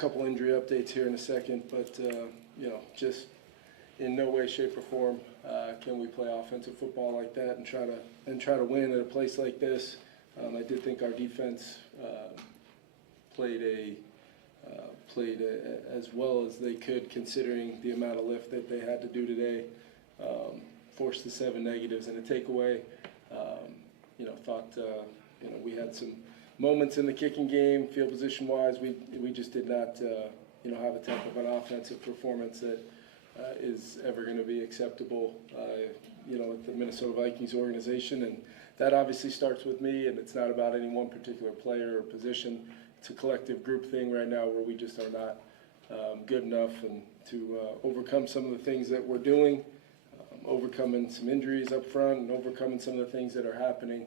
couple injury updates here in a second, but just in no way, shape, or form can we play offensive football like that and try to win at a place like this. I did think our defense played as well as they could, considering the amount of lift that they had to do today. Forced the 7 negatives and a takeaway. Thought we had some moments in the kicking game, field position wise. We just did not have a type of an offensive performance that is ever going to be acceptable at the Minnesota Vikings organization, and that obviously starts with me, and it's not about any one particular player or position. It's a collective group thing right now where we just are not good enough and to overcome some of the things that we're doing, overcoming some injuries up front and overcoming some of the things that are happening.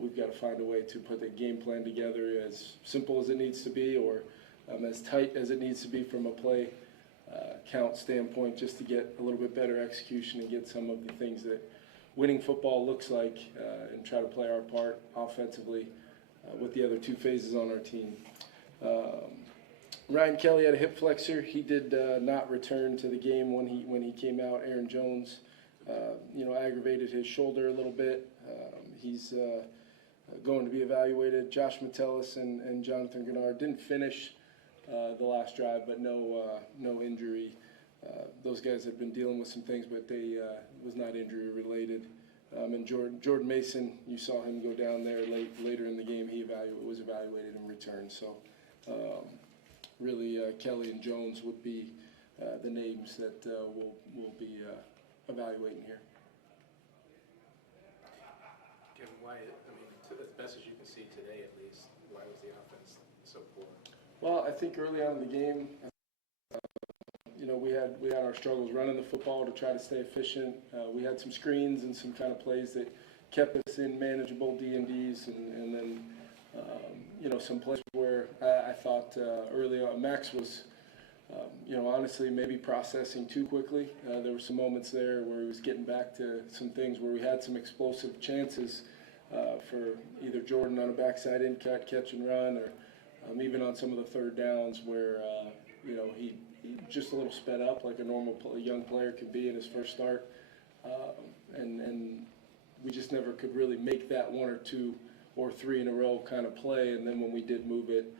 We've got to find a way to put the game plan together as simple as it needs to be, or as tight as it needs to be from a play count standpoint, just to get a little bit better execution and get some of the things that winning football looks like, and try to play our part offensively with the other 2 phases on our team. Ryan Kelly had a hip flexor. He did not return to the game when he came out. Aaron Jones aggravated his shoulder a little bit. He's going to be evaluated. Josh Metellus and Jonathan Gennard didn't finish the last drive, but no injury. Those guys had been dealing with some things, but they was not injury related. And Jordan Mason, you saw him go down there later in the game. He was evaluated and returned. So really, Kelly and Jones would be the names that we'll be evaluating here. Jim, why? As best as you can see today, at least, why was the offense so poor? Well, I think early on in the game, we had our struggles running the football to try to stay efficient. We had some screens and some kind of plays that kept us in manageable D&Ds, and then some plays where I thought early on Max was, honestly maybe processing too quickly. There were some moments there where he was getting back to some things where we had some explosive chances for either Jordan on a backside in catch and run, or even on some of the third downs where he just a little sped up like a young player could be in his first start, and we just never could really make that 1 or 2 or 3 in a row kind of play. And then when we did move it,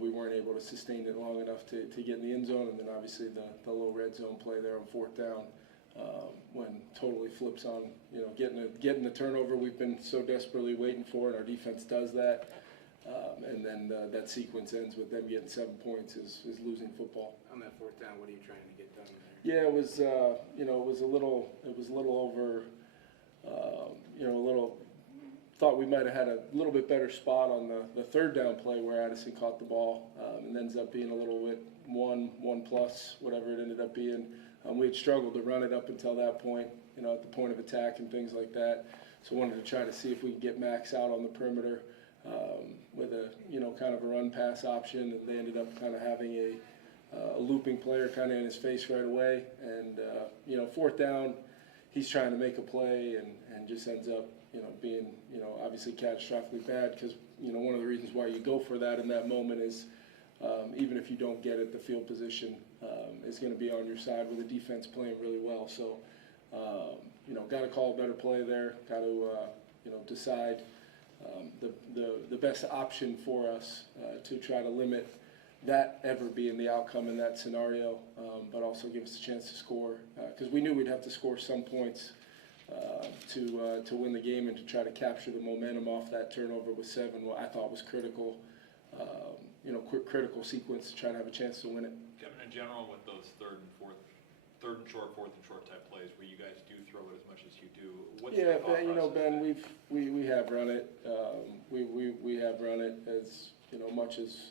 we weren't able to sustain it long enough to get in the end zone. And then obviously the low red zone play there on 4th down, when totally flips on, getting the turnover we've been so desperately waiting for, and our defense does that. And then that sequence ends with them getting 7 points is losing football. On that 4th down, what are you trying to get done there? Yeah, it was a little over, thought we might have had a little bit better spot on the 3rd down play where Addison caught the ball, and ends up being a little bit 1 plus, whatever it ended up being. We had struggled to run it up until that point, at the point of attack and things like that. So wanted to try to see if we could get Max out on the perimeter with a kind of a run pass option, and they ended up kind of having a looping player kind of in his face right away. And 4th down, he's trying to make a play and just ends up being obviously catastrophically bad, because one of the reasons why you go for that in that moment is even if you don't get it, the field position is going to be on your side with the defense playing really well. So got to call a better play there. Got to decide the best option for us to try to limit that ever being the outcome in that scenario, but also give us a chance to score, because we knew we'd have to score some points to win the game and to try to capture the momentum off that turnover with 7. What I thought was critical, critical sequence to try to have a chance to win it. Kevin, in general, with those third and short, 4th and short type plays where you guys do throw it as much as you do, what's the thought process? Ben, we have run it. We have run it as much as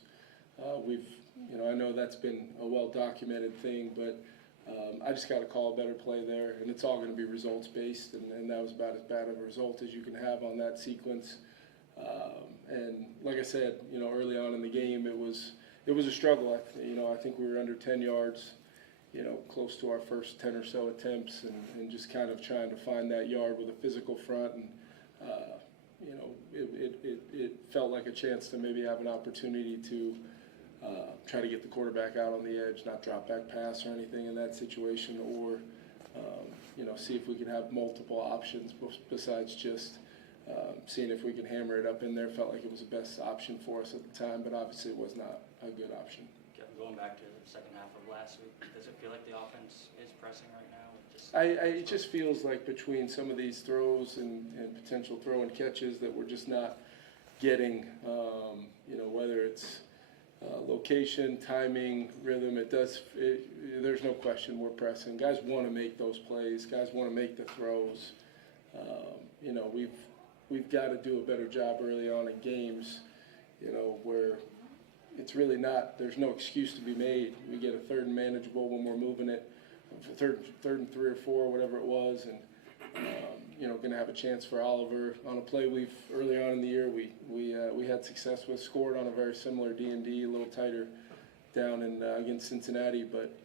we've. I know that's been a well documented thing, but I just got to call a better play there, and it's all going to be results based, and that was about as bad of a result as you can have on that sequence. And like I said, early on in the game, it was a struggle. I think we were under 10 yards. Close to our first 10 or so attempts, and just kind of trying to find that yard with a physical front, and it felt like a chance to maybe have an opportunity to try to get the quarterback out on the edge, not drop back pass or anything in that situation, or see if we can have multiple options besides just seeing if we can hammer it up in there. Felt like it was the best option for us at the time, but obviously it was not a good option. Kevin, going back to the second half of last week, does it feel like the offense is pressing right now? It just feels like between some of these throws and potential throw and catches that we're just not getting, whether it's location, timing, rhythm, there's no question we're pressing. Guys want to make those plays. Guys want to make the throws. We've got to do a better job early on in games, where it's really not, there's no excuse to be made. We get a third and manageable when we're moving it, third and 3 or 4, whatever it was, and going to have a chance for Oliver on a play early on in the year we had success with, scored on a very similar D&D, a little tighter down against Cincinnati, but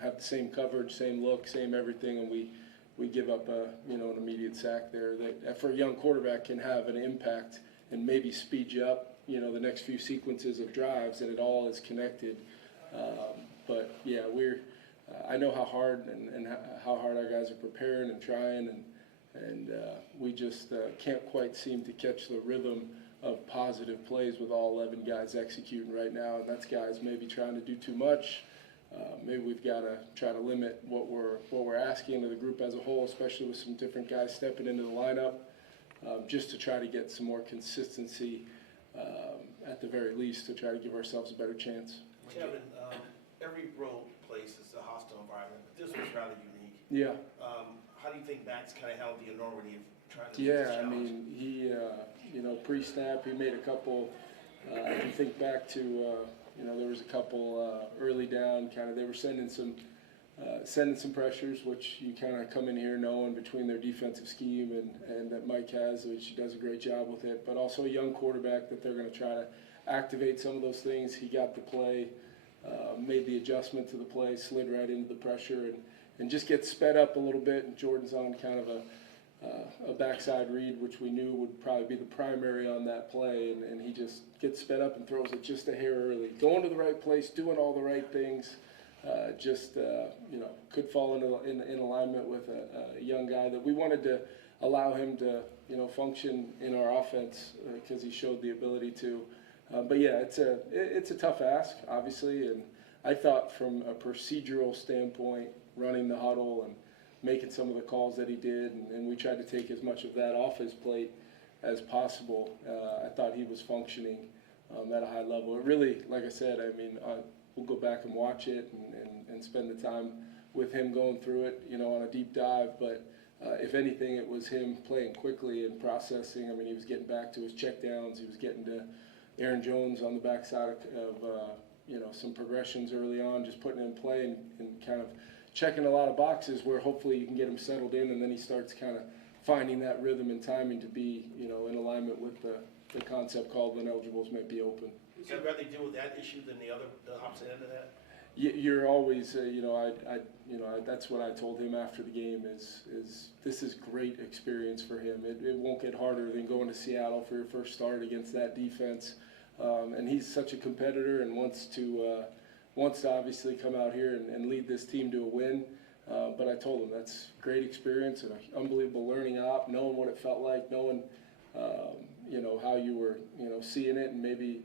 have the same coverage, same look, same everything, and we give up an immediate sack there that for a young quarterback can have an impact and maybe speed you up the next few sequences of drives, and it all is connected. But yeah, I know how hard and how hard our guys are preparing and trying, and we just can't quite seem to catch the rhythm of positive plays with all 11 guys executing right now, and that's guys maybe trying to do too much. Maybe we've got to try to limit what we're asking of the group as a whole, especially with some different guys stepping into the lineup, just to try to get some more consistency at the very least, to try to give ourselves a better chance. Kevin, every road place is a hostile environment, but this was rather unique. Yeah. How do you think Max kind of handled the enormity of trying to Yeah, this I challenge? mean, he, pre-snap, he made a couple, I can think back to, there was a couple early down, kind of, they were sending some pressures, which you kind of come in here knowing between their defensive scheme and that Mike has, which he does a great job with it, but also a young quarterback that they're going to try to activate some of those things. He got the play, made the adjustment to the play, slid right into the pressure, and just gets sped up a little bit, and Jordan's on kind of a backside read, which we knew would probably be the primary on that play, and he just gets sped up and throws it just a hair early. Going to the right place, doing all the right things, could fall in alignment with a young guy that we wanted to allow him to, function in our offense because he showed the ability to. But yeah, it's a tough ask, obviously, and I thought from a procedural standpoint, running the huddle and making some of the calls that he did, and we tried to take as much of that off his plate as possible. I thought he was functioning at a high level. It really, like I said, we'll go back and watch it and spend the time with him going through it, on a deep dive. But if anything, it was him playing quickly and processing. He was getting back to his checkdowns. He was getting to Aaron Jones on the backside of some progressions early on, just putting it in play and kind of checking a lot of boxes where hopefully you can get him settled in, and then he starts kind of finding that rhythm and timing to be, in alignment with the concept called when eligibles may be open. Would you rather deal with that issue than the opposite end of that? You're always, that's what I told him after the game is this is great experience for him. It won't get harder than going to Seattle for your first start against that defense. And he's such a competitor and wants to obviously come out here and lead this team to a win. But I told him that's great experience and an unbelievable learning op, knowing what it felt like, knowing, how you were, seeing it, and maybe,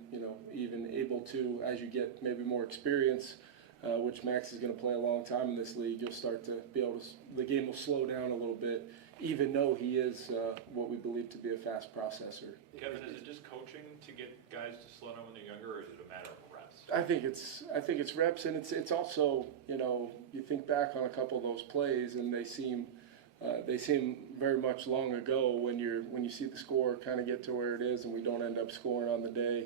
even able to, as you get maybe more experience, which Max is going to play a long time in this league, you'll start to be able to, the game will slow down a little bit, even though he is what we believe to be a fast processor. Kevin, is it just coaching to get guys to slow down when they're younger, or is it a matter of reps? I think it's reps, and it's also, you think back on a couple of those plays, and they seem very much long ago when you see the score kind of get to where it is, and we don't end up scoring on the day.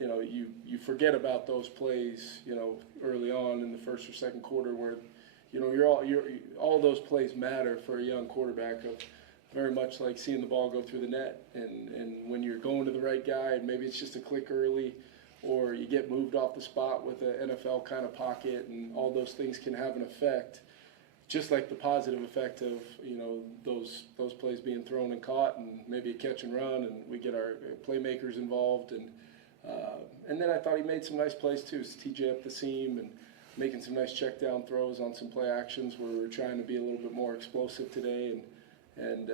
You forget about those plays, early on in the first or second quarter where, all those plays matter for a young quarterback. Very much like seeing the ball go through the net, and when you're going to the right guy, and maybe it's just a click early, or you get moved off the spot with an NFL kind of pocket, and all those things can have an effect, just like the positive effect of those plays being thrown and caught, and maybe a catch and run, and we get our playmakers involved, and And then I thought he made some nice plays too, TJ up the seam and making some nice check down throws on some play actions where we were trying to be a little bit more explosive today. And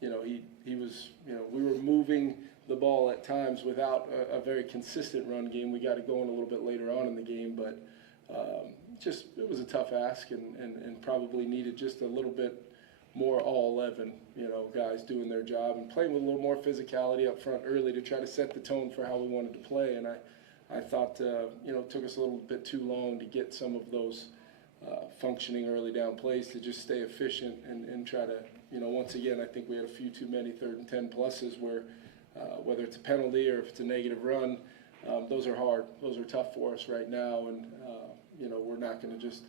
you know, he was, you know, we were moving the ball at times without a very consistent run game. We got it going a little bit later on in the game, but just it was a tough ask and probably needed just a little bit more all 11, you know, guys doing their job and playing with a little more physicality up front early to try to set the tone for how we wanted to play. And I thought, you know, it took us a little bit too long to get some of those functioning early down plays to just stay efficient and try to, you know, once again, I think we had a few too many 3rd and 10 pluses where whether it's a penalty or if it's a negative run, those are hard. Those are tough for us right now. And, you know, we're not going to just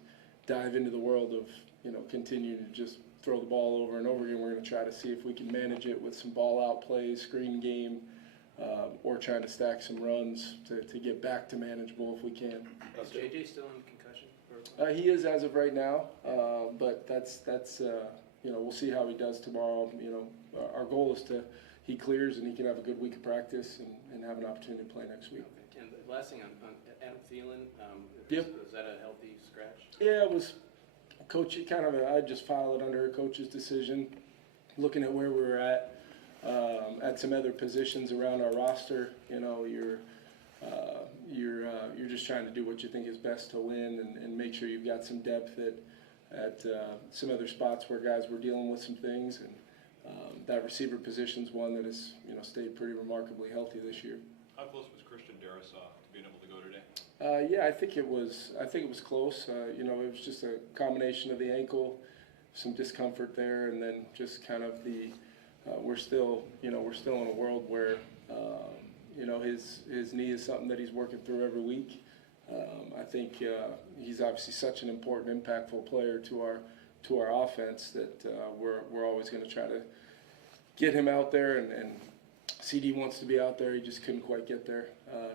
dive into the world of, you know, continuing to just throw the ball over and over again. We're going to try to see if we can manage it with some ball out plays, screen game, or trying to stack some runs to get back to manageable if we can. Is JJ still in concussion protocol? He is as of right now, but that's you know, we'll see how he does tomorrow. You know, our goal is he clears and he can have a good week of practice and have an opportunity to play next week. Okay. And the last thing on Adam Thielen, Yep. was that a healthy scratch? Yeah, it was coach. I just filed it under a coach's decision, looking at where we were at some other positions around our roster. You know, you're just trying to do what you think is best to win and make sure you've got some depth at some other spots where guys were dealing with some things, and that receiver position's one that has, you know, stayed pretty remarkably healthy this year. How close was Christian Darrisaw to being able to go today? Yeah, I think it was close. You know, it was just a combination of the ankle, some discomfort there, and then just kind of the we're still in a world where you know, his knee is something that he's working through every week. I think he's obviously such an important, impactful player to our offense that we're always going to try to get him out there. And CD wants to be out there. He just couldn't quite get there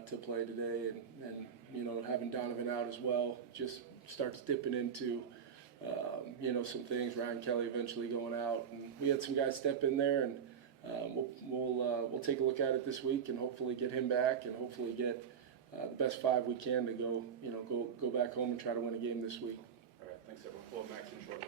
to play today. And you know, having Donovan out as well just starts dipping into you know, some things. Ryan Kelly eventually going out, and we had some guys step in there, and we'll take a look at it this week and hopefully get him back and hopefully get the best 5 we can to go back home and try to win a game this week. All right, thanks everyone. We'll have Max in shortly.